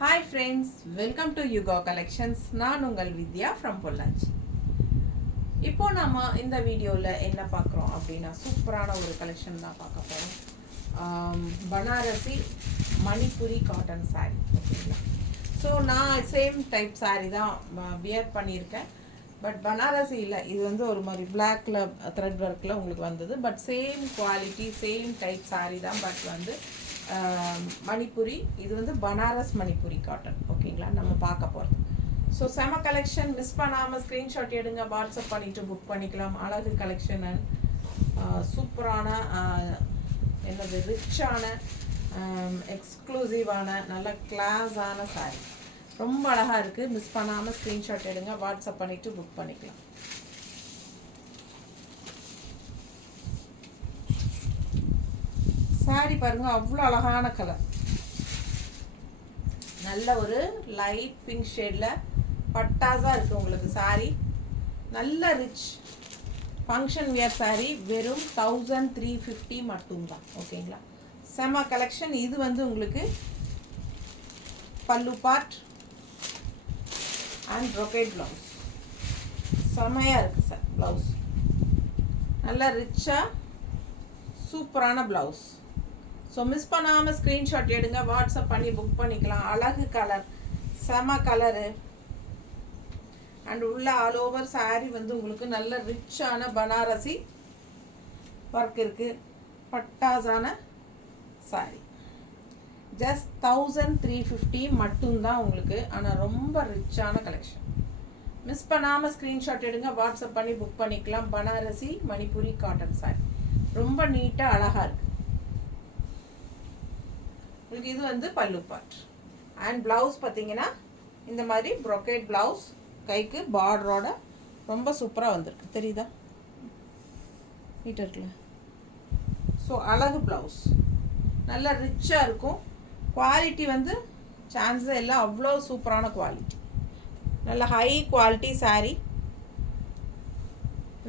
Hi friends, welcome to Yuga Collections. நான் உங்கள் வித்யா from Pollachi. இப்போ நாம இந்த வீடியோவில் என்ன பார்க்குறோம் அப்படின்னா சூப்பரான ஒரு கலெக்ஷன் தான் பார்க்க போகிறோம். பனாரசி மணிப்புரி காட்டன் சாரீ ஓகேங்களா. ஸோ நான் சேம் டைப் சாரீ தான் வியர் பண்ணியிருக்கேன். பட் பனாரசி இல்லை, இது வந்து ஒரு மாதிரி பிளாக்ல த்ரெட் ஒர்க்கில் உங்களுக்கு வந்தது. But same quality same type sari தான். பட் வந்து மணிப்புரி, இது வந்து பனாரஸ் மணிப்புரி காட்டன் ஓகேங்களா நம்ம பார்க்க போகிறது. ஸோ செம கலெக்ஷன், மிஸ் பண்ணாமல் ஸ்க்ரீன்ஷாட் எடுங்க, வாட்ஸ்அப் பண்ணிவிட்டு புக் பண்ணிக்கலாம். அழகு கலெக்ஷன் அண்ட் சூப்பரான என்னது ரிச்சான எக்ஸ்க்ளூசிவான நல்ல கிளாஸான சாரீ, ரொம்ப அழகாக இருக்குது. மிஸ் பண்ணாமல் ஸ்க்ரீன்ஷாட் எடுங்க, வாட்ஸ்அப் பண்ணிவிட்டு புக் பண்ணிக்கலாம். சாரி பாருங்க, அவ்வளோ அழகான கலர், நல்ல ஒரு லைட் பிங்க் ஷேடில் பட்டாஸாக இருக்குது உங்களுக்கு சாரி. நல்ல ரிச் ஃபங்க்ஷன் வியர் சாரி, வெறும் 1350 மட்டும்தான் ஓகேங்களா. செம கலெக்ஷன். இது வந்து உங்களுக்கு பல்லு பார்ட் அண்ட் ப்ரொக்கேட் ப்ளவுஸ், செமையாக இருக்குது சார். ப்ளவுஸ் நல்லா ரிச்சாக சூப்பரான ப்ளவுஸ். ஸோ மிஸ் பண்ணாமல் ஸ்க்ரீன்ஷாட் எடுங்க, வாட்ஸ்அப் பண்ணி புக் பண்ணிக்கலாம். அழகு கலர், செம கலரு அண்ட் உள்ள ஆல் ஓவர் சாரீ வந்து உங்களுக்கு நல்ல ரிச்சான பனாரசி ஒர்க் இருக்குது. பட்டாஸான சாரீ ஜஸ்ட் 1350 மட்டும்தான் உங்களுக்கு. ஆனால் ரொம்ப ரிச்சான கலெக்ஷன். மிஸ் பண்ணாமல் ஸ்க்ரீன்ஷாட் எடுங்க, வாட்ஸ்அப் பண்ணி புக் பண்ணிக்கலாம். பனாரசி மணிப்புரி காட்டன் சாரீ ரொம்ப நீட்டாக அழகாக இருக்குது. உங்களுக்கு இது வந்து பல்லு பார்ட் அண்ட் ப்ளவுஸ் பார்த்தீங்கன்னா இந்த மாதிரி ப்ரொக்கேட் ப்ளவுஸ், கைக்கு பார்டரோட ரொம்ப சூப்பராக வந்திருக்கு, தெரியுதா நீட்டாக இருக்குல்ல. ஸோ அழகு ப்ளவுஸ் நல்லா ரிச்சாக இருக்கும். குவாலிட்டி வந்து சான்ஸே இல்லை, அவ்வளோ சூப்பரான குவாலிட்டி, நல்ல ஹை குவாலிட்டி சாரீ.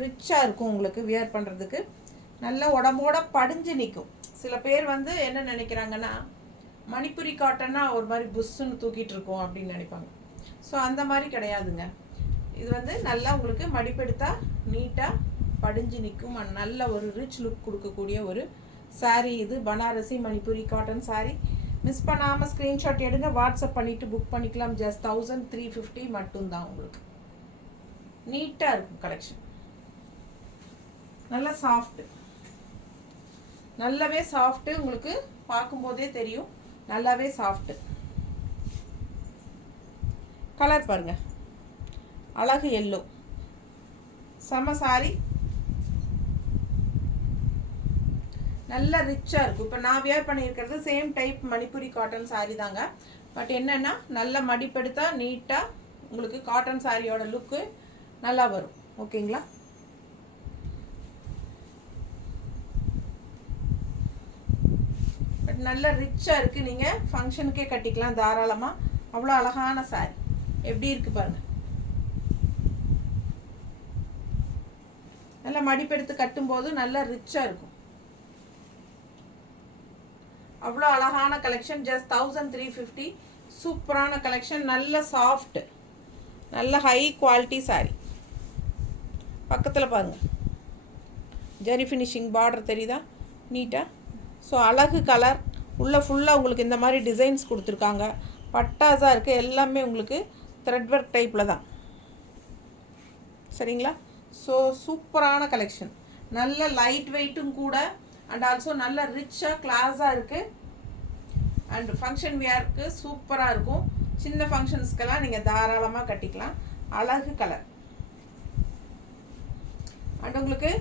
ரிச்சாக இருக்கும் உங்களுக்கு வியர் பண்ணுறதுக்கு, நல்ல உடம்போட படிஞ்சு நிற்கும். சில பேர் வந்து என்ன நினைக்கிறாங்கன்னா மணிப்புரி காட்டன்னா ஒரு மாதிரி புஷ்ஷுன்னு தூக்கிட்டு இருக்கோம் அப்படின்னு நினைப்பாங்க. ஸோ அந்த மாதிரி கிடையாதுங்க. இது வந்து நல்லா உங்களுக்கு மடிப்பெடுத்தா நீட்டாக படிஞ்சு நிற்கும், நல்ல ஒரு ரிச் லுக் கொடுக்கக்கூடிய ஒரு சாரீ. இது பனாரசி மணிப்புரி காட்டன் சாரீ. மிஸ் பண்ணாமல் ஸ்க்ரீன்ஷாட் எடுங்க, வாட்ஸ்அப் பண்ணிவிட்டு புக் பண்ணிக்கலாம். ஜஸ்ட் 1350 மட்டும்தான் உங்களுக்கு. நீட்டாக இருக்கும் கலெக்ஷன், நல்லா சாஃப்ட்டு, நல்லாவே சாஃப்ட்டு, உங்களுக்கு பார்க்கும்போதே தெரியும் நல்லாவே சாஃப்ட்டு. கலர் பாருங்க, அழகு எல்லோ, செம சாரி, நல்ல ரிச்சாக இருக்கும். இப்போ நான் வியர் பண்ணியிருக்கிறது same type Manipuri cotton sari தாங்க. பட் என்னென்னா நல்ல மடிப்பெடுத்தா நீட்டாக உங்களுக்கு காட்டன் சாரியோட லுக்கு நல்லா வரும் ஓகேங்களா. பட் நல்ல ரிச்சாக இருக்குது, நீங்கள் ஃபங்க்ஷனுக்கே கட்டிக்கலாம் தாராளமாக. அவ்வளோ அழகான சாரீ எப்படி இருக்குது பாருங்கள். நல்லா மடிப்பெடுத்து கட்டும்போது நல்லா ரிச்சாக இருக்கும். அவ்வளோ அழகான கலெக்ஷன். ஜஸ்ட் 1350, சூப்பரான கலெக்ஷன். நல்ல சாஃப்ட், நல்ல ஹை குவாலிட்டி சாரீ. பக்கத்தில் பாருங்கள் ஜரி ஃபினிஷிங் பார்டர் தெரியுதா நீட்டாக. ஸோ அழகு கலர், உள்ள ஃபுல்லாக உங்களுக்கு இந்த மாதிரி டிசைன்ஸ் கொடுத்துருக்காங்க, பட்டாஸாக இருக்குது. எல்லாமே உங்களுக்கு த்ரெட் ஒர்க் டைப்பில் தான், சரிங்களா. ஸோ சூப்பரான கலெக்ஷன், நல்ல லைட் வெயிட்டும் கூட அண்ட் ஆல்சோ நல்ல ரிச்சாக கிளாஸாக இருக்குது. அண்ட் ஃபங்க்ஷன் வியருக்கு சூப்பராக இருக்கும். சின்ன ஃபங்க்ஷன்ஸ்க்கெல்லாம் நீங்கள் தாராளமாக கட்டிக்கலாம். அழகு கலர் அண்ட் உங்களுக்கு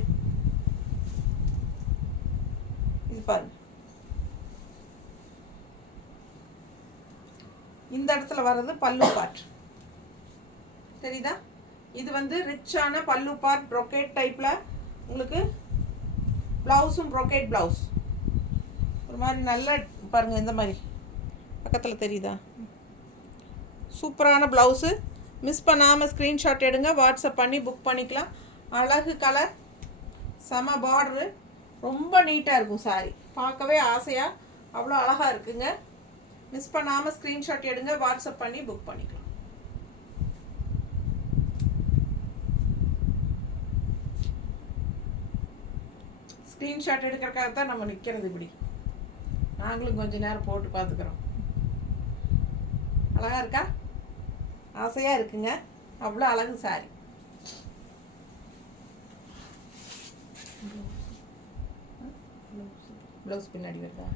இது பாருங்க, இந்த இடத்துல வர்றது பல்லு பார்ட் தெரியுதா. இது வந்து ரிச்சான பல்லு பார்ட், ப்ரொக்கேட் டைப்பில் உங்களுக்கு ப்ளவுஸும் ப்ரொக்கேட் ப்ளவுஸ் ஒரு மாதிரி நல்ல பாருங்கள். இந்த மாதிரி பக்கத்தில் தெரியுதா, சூப்பரான ப்ளவுஸு. மிஸ் பண்ணாமல் ஸ்க்ரீன்ஷாட் எடுங்க, வாட்ஸ்அப் பண்ணி புக் பண்ணிக்கலாம். அழகு கலர், செம பார்டரு, ரொம்ப நீட்டாக இருக்கும் சாரீ, பார்க்கவே ஆசையாக அவ்வளோ அழகாக இருக்குங்க. மிஸ் பண்ணாமல் ஸ்க்ரீன்ஷாட் எடுங்க, வாட்ஸ்அப் பண்ணி புக் பண்ணிக்கலாம். ஸ்க்ரீன்ஷாட் எடுக்கிறக்காக தான் நம்ம நிற்கிறது. இப்படி நாங்களும் கொஞ்சம் நேரம் போட்டு பார்த்துக்கிறோம். அழகாக இருக்கா? ஆசையாக இருக்குங்க. அவ்வளோ அழகு சாரி. ப்ளவுஸ் பின்னாடி வருதா?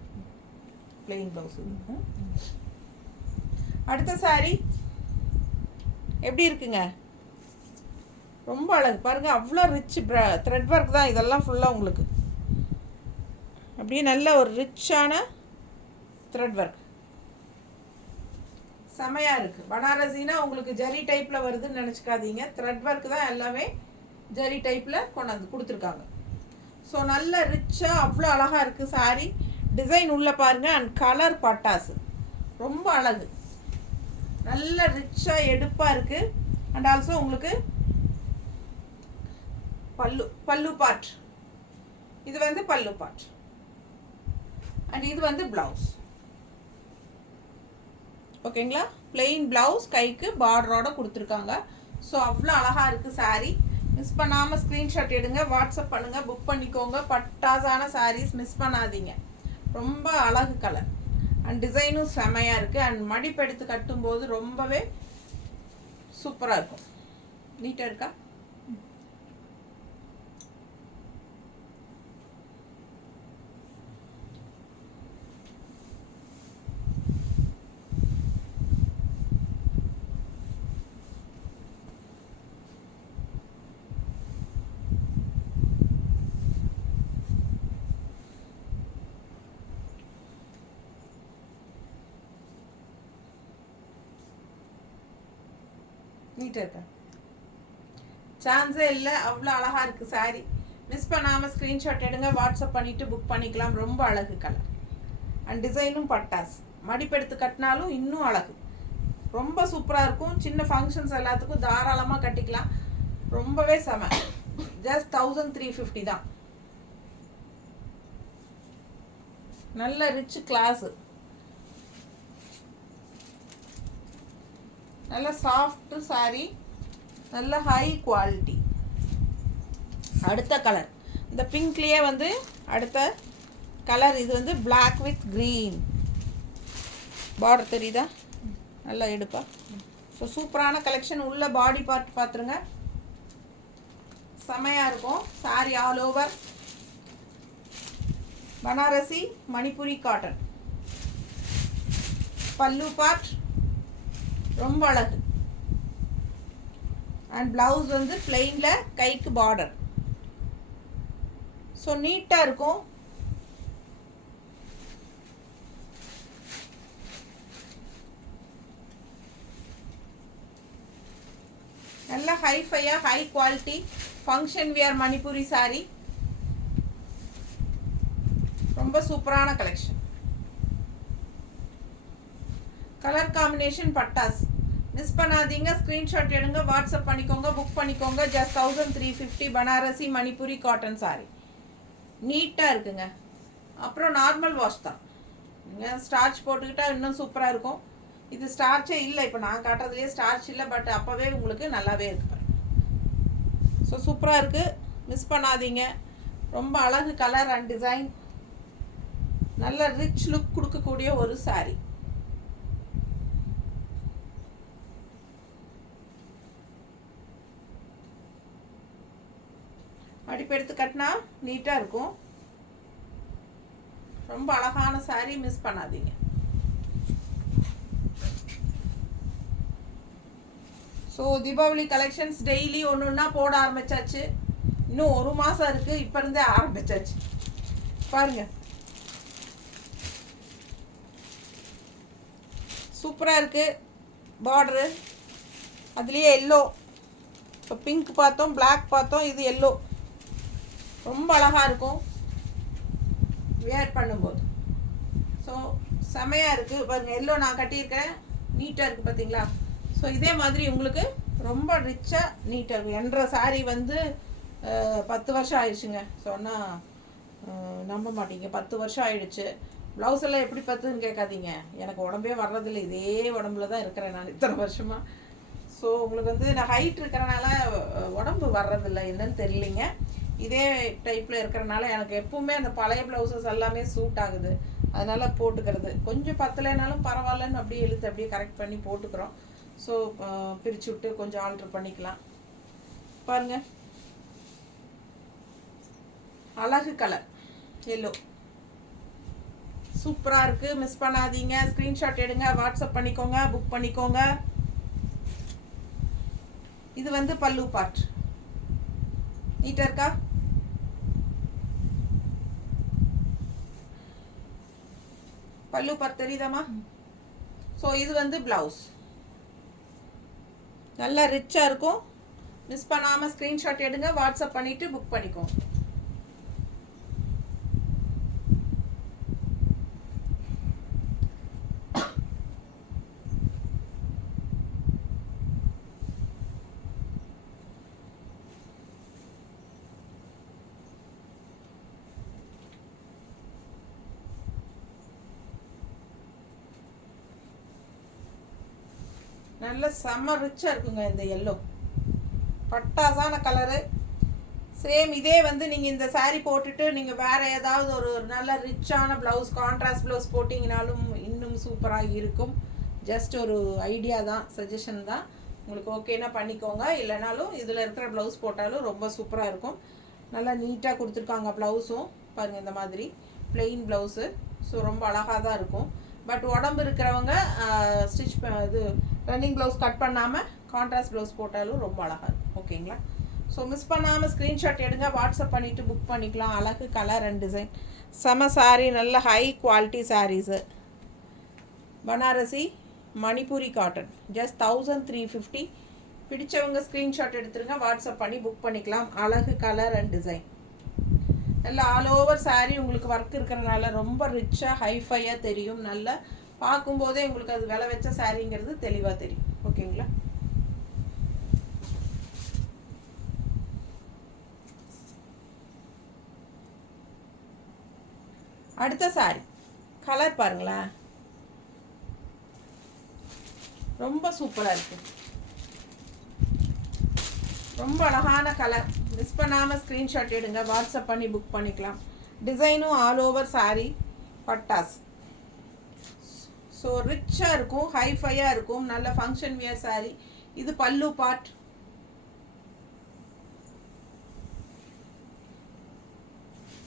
Plain blouse. அடுத்த சாரி எப்படி இருக்குங்க? ரொம்ப அழகு பாருங்க. அவ்வளோ ரிச் த்ரெட் ஒர்க் தான் இதெல்லாம் ஃபுல்லாக உங்களுக்கு. அப்படியே நல்ல ஒரு ரிச்சான த்ரெட் ஒர்க் செமையாக இருக்குது. பனாரசினா உங்களுக்கு ஜரி டைப்பில் வருதுன்னு நினச்சிக்காதீங்க. த்ரெட் ஒர்க் தான் எல்லாமே ஜரி டைப்பில் கொண்டாந்து கொடுத்துருக்காங்க. ஸோ நல்ல ரிச்சாக அவ்வளோ அழகாக இருக்குது சாரி. டிசைன் உள்ள பாருங்கள். அண்ட் கலர் பட்டாசு ரொம்ப அழகு. நல்ல ரிச்சாக எடுப்பாக இருக்குது. அண்ட் ஆல்சோ உங்களுக்கு பல்லு பார்ட். இது வந்து பல்லு பார்ட். அண்ட் இது வந்து ப்ளவுஸ். ஓகேங்களா? பிளெயின் ப்ளவுஸ், கைக்கு பார்டரோட கொடுத்துருக்காங்க. ஸோ அவ்வளோ அழகாக இருக்குது சாரீ. மிஸ் பண்ணாமல் ஸ்க்ரீன்ஷாட் எடுங்க, வாட்ஸ்அப் பண்ணுங்கள், புக் பண்ணிக்கோங்க. பட்டாசான சாரீஸ் மிஸ் பண்ணாதீங்க. ரொம்ப அழகு கலர் அண்ட் டிசைனும் செமையாக இருக்குது. அண்ட் மடிப்பு எடுத்து கட்டும்போது ரொம்பவே சூப்பராக இருக்கும். நீட்டாக இருக்கா? நீட்டாக இருக்கா? சான்ஸே இல்லை. அவ்வளோ அழகாக இருக்குது சாரீ. மிஸ் பண்ணாமல் ஸ்க்ரீன்ஷாட் எடுங்க, வாட்ஸ்அப் பண்ணிவிட்டு புக் பண்ணிக்கலாம். ரொம்ப அழகு கலர் அண்ட் டிசைனும் பட்டாஸ். மடிப்பெடுத்து கட்டினாலும் இன்னும் அழகு. ரொம்ப சூப்பராக இருக்கும். சின்ன ஃபங்க்ஷன்ஸ் எல்லாத்துக்கும் தாராளமாக கட்டிக்கலாம். ரொம்பவே செம. ஜஸ்ட் 1350 தான். நல்ல ரிச் கிளாஸு. நல்ல சாஃப்ட் சாரி, நல்ல ஹை குவாலிட்டி. அடுத்த கலர் இந்த பிங்க்லேயே வந்து அடுத்த கலர். இது வந்து பிளாக் வித் க்ரீன் பார்டர் தெரியுதா? நல்லா எடுப்பா. ஸோ சூப்பரான கலெக்ஷன். உள்ள பாடி பார்ட் பார்த்துருங்க, செமையாக இருக்கும். Sorry all over Banarasi Manipuri cotton. பல்லு பார்ட் ரொம்ப அழகு. அண்ட் பிளவுஸ் வந்து பிளெயினில் கைக்கு பார்டர். ஸோ நீட்டாக இருக்கும். நல்ல ஹைஃபையாக high quality function wear Manipuri sari. ரொம்ப சூப்பரான கலெக்ஷன். கலர் காம்பினேஷன் பட்டாஸ். மிஸ் பண்ணாதீங்க. ஸ்க்ரீன்ஷாட் எடுங்க, வாட்ஸ்அப் பண்ணிக்கோங்க, புக் பண்ணிக்கோங்க. Just 1350 Banarasi Manipuri cotton sari. நீட்டாக இருக்குங்க. அப்புறம் நார்மல் வாஷ் தான். நீங்கள் ஸ்டார்ச் போட்டுக்கிட்டால் இன்னும் சூப்பராக இருக்கும். இது ஸ்டார்ச்சே இல்லை. இப்போ நான் காட்டுறதுலேயே ஸ்டார்ச் இல்லை, பட் அப்போவே உங்களுக்கு நல்லாவே இருக்கு. ஸோ சூப்பராக இருக்குது. மிஸ் பண்ணாதீங்க. ரொம்ப அழகு கலர் அண்ட் டிசைன். நல்ல ரிச் லுக் கொடுக்கக்கூடிய ஒரு சாரி. மடிப்பு எடுத்து கட்டினா நீட்டாக இருக்கும். ரொம்ப அழகான சாரி. மிஸ் பண்ணாதீங்க. ஸோ தீபாவளி கலெக்ஷன்ஸ் டெய்லி ஒன்று ஒன்றா போட ஆரம்பிச்சாச்சு. இன்னும் ஒரு மாதம் இருக்குது. இப்போ இருந்தே ஆரம்பிச்சாச்சு. பாருங்க, சூப்பராக இருக்குது பார்டரு. அதுலேயே எல்லோ. இப்போ பிங்க் பார்த்தோம், பிளாக் பார்த்தோம், இது எல்லோ. ரொம்ப அழகாக இருக்கும் வேர் பண்ணும்போது. ஸோ செமையாக இருக்குது பாருங்கள். எல்லோ நான் கட்டியிருக்கேன். நீட்டாக இருக்குது பார்த்தீங்களா? ஸோ இதே மாதிரி உங்களுக்கு ரொம்ப ரிச்சாக நீட்டாக இருக்கும். என்ற சாரீ வந்து 10 வருஷம் ஆயிடுச்சுங்க. சொன்னால் நம்ப மாட்டீங்க. 10 வருஷம் ஆயிடுச்சு. ப்ளவுஸ் எல்லாம் எப்படி பார்த்துன்னு கேட்காதீங்க, எனக்கு உடம்பே வர்றதில்லை, இதே உடம்புல தான் இருக்கிறேன் நான் இத்தனை வருஷமாக. ஸோ உங்களுக்கு வந்து நான் ஹைட் இருக்கிறனால உடம்பு வர்றதில்லை, என்னன்னு தெரியலிங்க. இதே டைப்பில் இருக்கிறனால எனக்கு எப்பவுமே அந்த பழைய ப்ளவுசஸ் எல்லாமே சூட் ஆகுது, அதனால் போட்டுக்கிறது. கொஞ்சம் பத்தலைனாலும் பரவாயில்லன்னு அப்படியே இழுத்து அப்படியே கரெக்ட் பண்ணி போட்டுக்கிறோம். ஸோ பிரித்து விட்டு கொஞ்சம் ஆல்ட்ரு பண்ணிக்கலாம். பாருங்கள், அழகு கலர் எல்லோ சூப்பராக இருக்குது. மிஸ் பண்ணாதீங்க. ஸ்க்ரீன்ஷாட் எடுங்க, வாட்ஸ்அப் பண்ணிக்கோங்க, புக் பண்ணிக்கோங்க. இது வந்து பல்லு பார்ட். நீட்டாக இருக்கா? பல்லு பார்ட் தெரியுதாம்மா? ஸோ இது வந்து ப்ளவுஸ். நல்லா ரிச்சாக இருக்கும். மிஸ் பண்ணாமல் ஸ்க்ரீன்ஷாட் எடுங்க, வாட்ஸ்அப் பண்ணிவிட்டு புக் பண்ணிக்கோங்க. நல்ல செம்ம ரிச்சாக இருக்குங்க இந்த எல்லோ, பட்டாசான கலரு. சேம் இதே வந்து நீங்கள் இந்த சாரீ போட்டுட்டு நீங்கள் வேறு ஏதாவது ஒரு நல்ல ரிச்சான ப்ளவுஸ், கான்ட்ராஸ்ட் ப்ளவுஸ் போட்டிங்கனாலும் இன்னும் சூப்பராக இருக்கும். ஜஸ்ட் ஒரு ஐடியா தான், சஜஷன் தான். உங்களுக்கு ஓகேனா பண்ணிக்கோங்க, இல்லைனாலும் இதில் இருக்கிற ப்ளவுஸ் போட்டாலும் ரொம்ப சூப்பராக இருக்கும். நல்லா நீட்டாக கொடுத்துருக்காங்க ப்ளவுஸும். பாருங்கள், இந்த மாதிரி பிளெயின் ப்ளவுஸு. ஸோ ரொம்ப அழகாக தான் இருக்கும். பட் உடம்பு இருக்கிறவங்க ஸ்டிச் இது ரன்னிங் ப்ளவுஸ் கட் பண்ணாமல் கான்ட்ராஸ்ட் ப்ளவுஸ் போட்டாலும் ரொம்ப அழகாக இருக்கும். ஓகேங்களா? ஸோ மிஸ் பண்ணாமல் ஸ்க்ரீன்ஷாட் எடுங்க, வாட்ஸ்அப் பண்ணிவிட்டு புக் பண்ணிக்கலாம். அழகு கலர் அண்ட் டிசைன். செம சாரீ, நல்ல high quality saris. Banarasi Manipuri cotton, just 1350. பிடிச்சவங்க ஸ்க்ரீன்ஷாட் எடுத்துருங்க, வாட்ஸ்அப் பண்ணி புக் பண்ணிக்கலாம். அழகு கலர் அண்ட் டிசைன். நல்லா ஆல் ஓவர் சாரீ உங்களுக்கு ஒர்க் இருக்கிறனால ரொம்ப ரிச்சாக ஹைஃபையாக தெரியும். நல்லா பார்க்கும்போதே உங்களுக்கு அது விலை வச்ச சாரீங்கிறது தெளிவாக தெரியும். ஓகேங்களா? அடுத்த சாரீ கலர் பாருங்களேன், ரொம்ப சூப்பராக இருக்குது. ரொம்ப அழகான கலர். மிஸ் பண்ணாமல் ஸ்க்ரீன்ஷாட் எடுங்க, வாட்ஸ்அப் பண்ணி புக் பண்ணிக்கலாம். டிசைனும் ஆல் ஓவர் சாரீ பட்டாஸ். ஸோ ரிச்சாக இருக்கும், ஹைஃபையாக இருக்கும், நல்ல ஃபங்க்ஷன் வியர் சாரீ. இது பல்லு பார்ட்.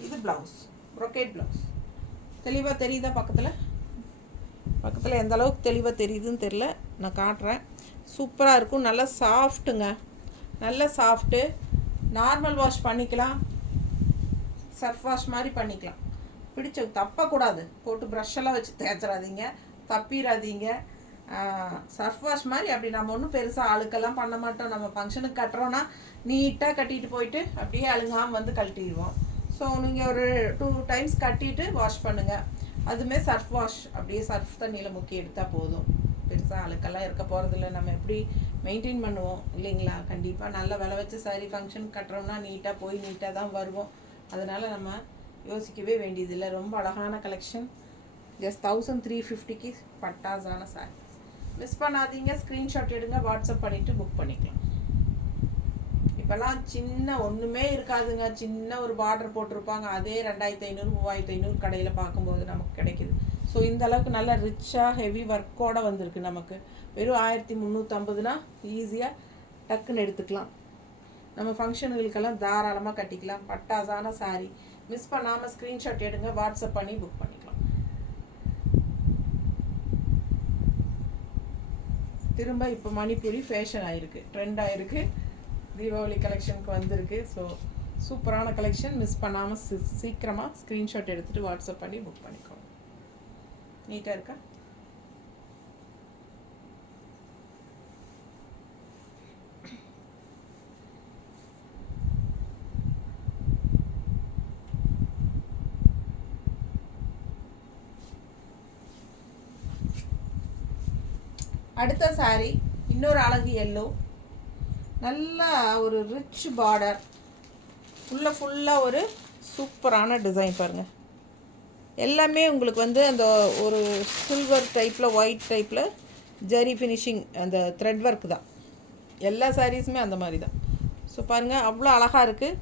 இது ப்ளவுஸ், ப்ரொக்கேட் ப்ளவுஸ். தெளிவாக தெரியுதா? பக்கத்தில் எந்த அளவுக்கு தெளிவாக தெரியுதுன்னு தெரில, நான் காட்டுறேன். சூப்பராக இருக்கும், நல்லா சாஃப்ட்டுங்க, நல்ல சாஃப்ட்டு. நார்மல் வாஷ் பண்ணிக்கலாம், சர்ஃப் வாஷ் மாதிரி பண்ணிக்கலாம். பிடிச்ச தப்பக்கூடாது, போட்டு ப்ரஷ்ஷெல்லாம் வச்சு தேய்ச்சிடாதீங்க, தப்பிடாதீங்க. சர்ஃப் வாஷ் மாதிரி. அப்படி நம்ம ஒன்றும் பெருசாக அழுக்கெல்லாம் பண்ண மாட்டோம். நம்ம ஃபங்க்ஷனுக்கு கட்டுறோன்னா நீட்டாக கட்டிட்டு போயிட்டு அப்படியே அழுங்காமல் வந்து கழட்டிடுவோம். ஸோ நீங்கள் ஒரு 2 டைம்ஸ் கட்டிட்டு வாஷ் பண்ணுங்கள். அதுவுமே சர்ஃப் வாஷ், அப்படியே சர்ஃப் தண்ணியில் முக்கி எடுத்தால் போதும். பெருசாக அழுக்கெல்லாம் இருக்க போகிறதில்ல. நம்ம எப்படி மெயின்டைன் பண்ணுவோம் இல்லைங்களா? கண்டிப்பாக நல்ல விலை வச்ச சாரீ ஃபங்க்ஷன் கட்டுறோம்னா நீட்டாக போய் நீட்டாக தான் வருவோம். அதனால் நம்ம யோசிக்கவே வேண்டியதில்லை. ரொம்ப அழகான கலெக்ஷன். ஜஸ்ட் 1350க்கு பட்டாஸான சாரீ. மிஸ் பண்ணாதீங்க, ஸ்க்ரீன்ஷாட் எடுங்க, வாட்ஸ்அப் பண்ணிவிட்டு புக் பண்ணிக்கலாம். இப்போல்லாம் சின்ன ஒன்றுமே இருக்காதுங்க, சின்ன ஒரு பார்டர் போட்டிருப்பாங்க, அதே 2500 3500 கடையில் பார்க்கும்போது நமக்கு கிடைக்கிது. ஸோ இந்த அளவுக்கு நல்லா ரிச்சாக ஹெவி ஒர்க்கோடு வந்திருக்கு. நமக்கு வெறும் 1350னா ஈஸியாக டக்குன்னு எடுத்துக்கலாம். நம்ம ஃபங்க்ஷனுகளுக்கெல்லாம் தாராளமாக கட்டிக்கலாம். பட்டாசான சாரீ. மிஸ் பண்ணாமல் ஸ்க்ரீன்ஷாட் எடுங்க, வாட்ஸ்அப் பண்ணி புக் பண்ணிக்கலாம். திரும்ப இப்போ மணிப்பூரி ஃபேஷன் ஆகிருக்கு, ட்ரெண்ட் ஆகிருக்கு, தீபாவளி கலெக்ஷனுக்கு வந்திருக்கு. ஸோ சூப்பரான கலெக்ஷன். மிஸ் பண்ணாமல் சீக்கிரமாக ஸ்க்ரீன்ஷாட் எடுத்துகிட்டு வாட்ஸ்அப் பண்ணி புக் பண்ணிக்கோங்க. நீட்டாக இருக்கா? அடுத்த சாரீ இன்னொரு அழகு எல்லோ, நல்ல ஒரு ரிச் பார்டர், ஃபுல்லாக ஒரு சூப்பரான டிசைன் பாருங்கள். எல்லாமே உங்களுக்கு வந்து அந்த ஒரு சில்வர் டைப்பில் ஒயிட் டைப்பில் ஜரி ஃபினிஷிங் அந்த த்ரெட் ஒர்க் தான். எல்லா சாரீஸுமே அந்த மாதிரி தான். ஸோ பாருங்கள் அவ்வளோ அழகாக இருக்குது.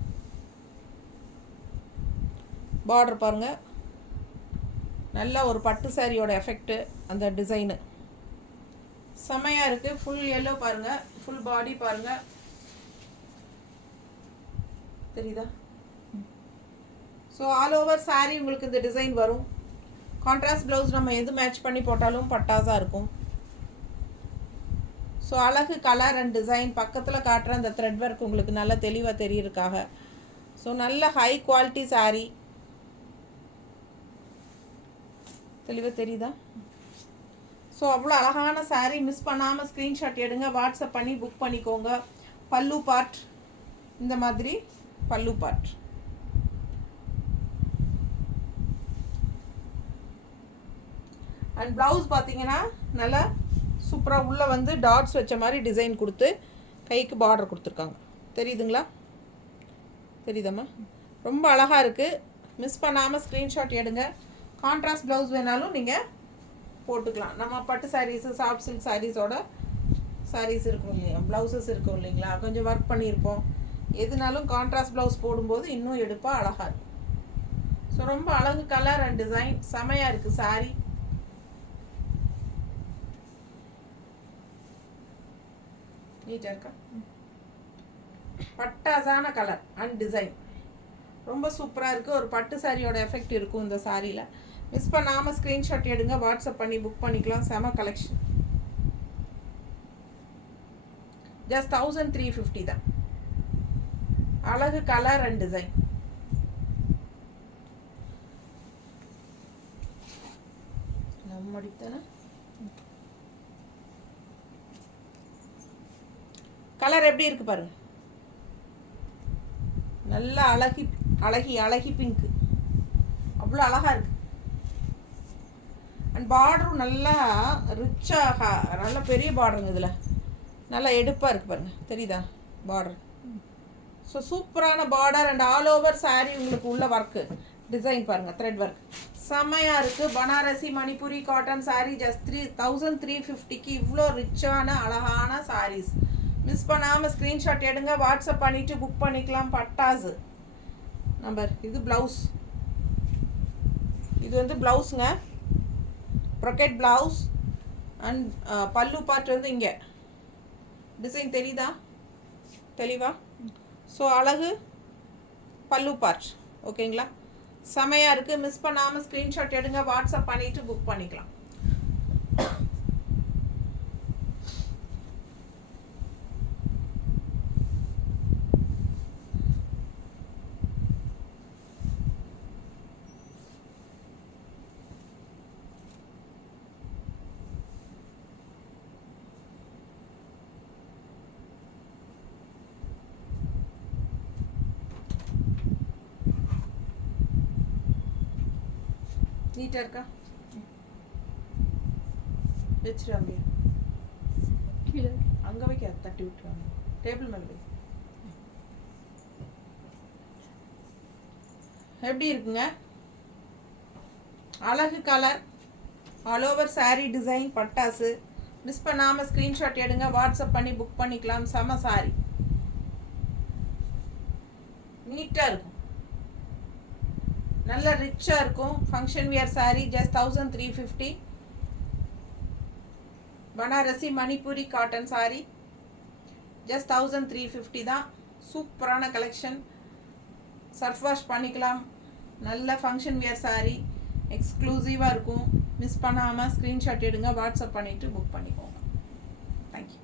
பார்டர் பாருங்கள், நல்லா ஒரு பட்டு சாரியோட எஃபெக்ட்டு, அந்த டிசைனு செமையாக இருக்குது. ஃபுல் எல்லோ பாருங்கள், ஃபுல் பாடி பாருங்கள், தெரியுதா? ஸோ ஆல் ஓவர் சாரீ உங்களுக்கு இந்த டிசைன் வரும். கான்ட்ராஸ்ட் ப்ளவுஸ் நம்ம எது மேட்ச் பண்ணி போட்டாலும் பட்டாஸாக இருக்கும். ஸோ அழகு கலர் அண்ட் டிசைன் பக்கத்தில் காட்டுற அந்த த்ரெட் ஒர்க் உங்களுக்கு நல்லா தெளிவாக தெரியறதுக்காக. ஸோ நல்ல ஹை குவாலிட்டி சாரீ, தெளிவாக தெரியுதா? ஸோ அவ்வளோ அழகான சாரீ, மிஸ் பண்ணாமல் ஸ்க்ரீன்ஷாட் எடுங்க, வாட்ஸ்அப் பண்ணி புக் பண்ணிக்கோங்க. பல்லு பார்ட் இந்த மாதிரி பல்லு பார்ட். அண்ட் ப்ளவுஸ் பார்த்தீங்கன்னா நல்லா சூப்பராக உள்ளே வந்து டாட்ஸ் வச்ச மாதிரி டிசைன் கொடுத்து கைக்கு பார்டர் கொடுத்துருக்காங்க. தெரியுதுங்களா? தெரியுதாம்மா? ரொம்ப அழகாக இருக்குது. மிஸ் பண்ணாமல் ஸ்க்ரீன்ஷாட் எடுங்க. கான்ட்ராஸ்ட் ப்ளவுஸ் வேணாலும் நீங்கள் போட்டுக்கலாம். நம்ம பட்டு சாரீஸு, சாஃப்ட் சில்க் சாரீஸோட சாரீஸ் இருக்கும் இல்லையா, ப்ளவுசஸ் இருக்கும் இல்லைங்களா, கொஞ்சம் ஒர்க் பண்ணியிருப்போம். எதுனாலும் கான்ட்ராஸ்ட் ப்ளவுஸ் போடும்போது இன்னும் எடுப்பாக அழகாக இருக்கும். ஸோ ரொம்ப அழகு கலர் அண்ட் டிசைன் செமையாக இருக்குது சாரீ. நீட்டாக இருக்கா? பட்டாசான கலர் அண்ட் டிசைன் ரொம்ப சூப்பராக இருக்குது. ஒரு பட்டு சாரியோட எஃபெக்ட் இருக்கும் இந்த சாரியில். மிஸ் பண்ணாமல் ஸ்க்ரீன்ஷாட் எடுங்க, வாட்ஸ்அப் பண்ணி புக் பண்ணிக்கலாம். செம கலெக்ஷன். ஜஸ்ட் 1350 தான். அழகு கலர் அண்ட் டிசைன். நம்மடித்தானே கலர் எப்படி இருக்கு பாருங்க. நல்லா அழகி அழகி அழகி பிங்க், அவ்வளோ அழகா இருக்கு. அண்ட் பார்டரும் நல்லா ரிச்சாக நல்ல பெரிய பார்டருங்க. இதில் நல்லா எடுப்பாக இருக்குது பாருங்கள், தெரியுதா பார்டர்? ஸோ சூப்பரான border and all over sari உங்களுக்கு உள்ள ஒர்க்கு டிசைன் பாருங்கள், த்ரெட் ஒர்க் செம்மையாக இருக்குது. பனாரசி மணிப்புரி காட்டன் சாரீ ஜஸ்ட் 1350க்கு இவ்வளோ ரிச்சான அழகான சாரீஸ். மிஸ் பண்ணாமல் ஸ்க்ரீன்ஷாட் எடுங்க, வாட்ஸ்அப் பண்ணிவிட்டு புக் பண்ணிக்கலாம். பட்டாசு நம்பர். இது ப்ளவுஸ், இது வந்து ப்ளவுஸுங்க, ப்ரொக்கெட் ப்ளவுஸ். அண்ட் பல்லு பார்ட் வந்து இங்கே டிசைன் தெரியுதா தெளிவா? ஸோ அழகு பல்லு பார்ட். ஓகேங்களா? செமையாக இருக்குது. மிஸ் பண்ணாமல் ஸ்க்ரீன்ஷாட் எடுங்க, வாட்ஸ்அப் பண்ணிவிட்டு புக் பண்ணிக்கலாம். நீட்டாக இருக்கா? வச்சிரு அங்கே, அங்கே வைக்க தட்டி விட்டுருவாங்க, டேபிள் மேலே வை. எப்படி இருக்குங்க? அழகு colour, all over sari design, பட்டாசு. மிஸ் பண்ணாமல் ஸ்க்ரீன்ஷாட் எடுங்க, வாட்ஸ்அப் பண்ணி புக் பண்ணிக்கலாம். செம சாரீ, நீட்டாக இருக்கும், நல்ல ரிச்சாக இருக்கும். Function wear sari just 1350. Banarasi Manipuri cotton sari just 1350 தான். சூப்பரான கலெக்ஷன். சர்ஃப் வாஷ் பண்ணிக்கலாம். நல்ல ஃபங்க்ஷன் வியர் சாரீ, எக்ஸ்க்ளூசிவாக இருக்கும். மிஸ் பண்ணாமல் ஸ்க்ரீன்ஷாட் எடுங்க, வாட்ஸ்அப் பண்ணிவிட்டு புக் பண்ணிக்கோங்க. தேங்க்யூ.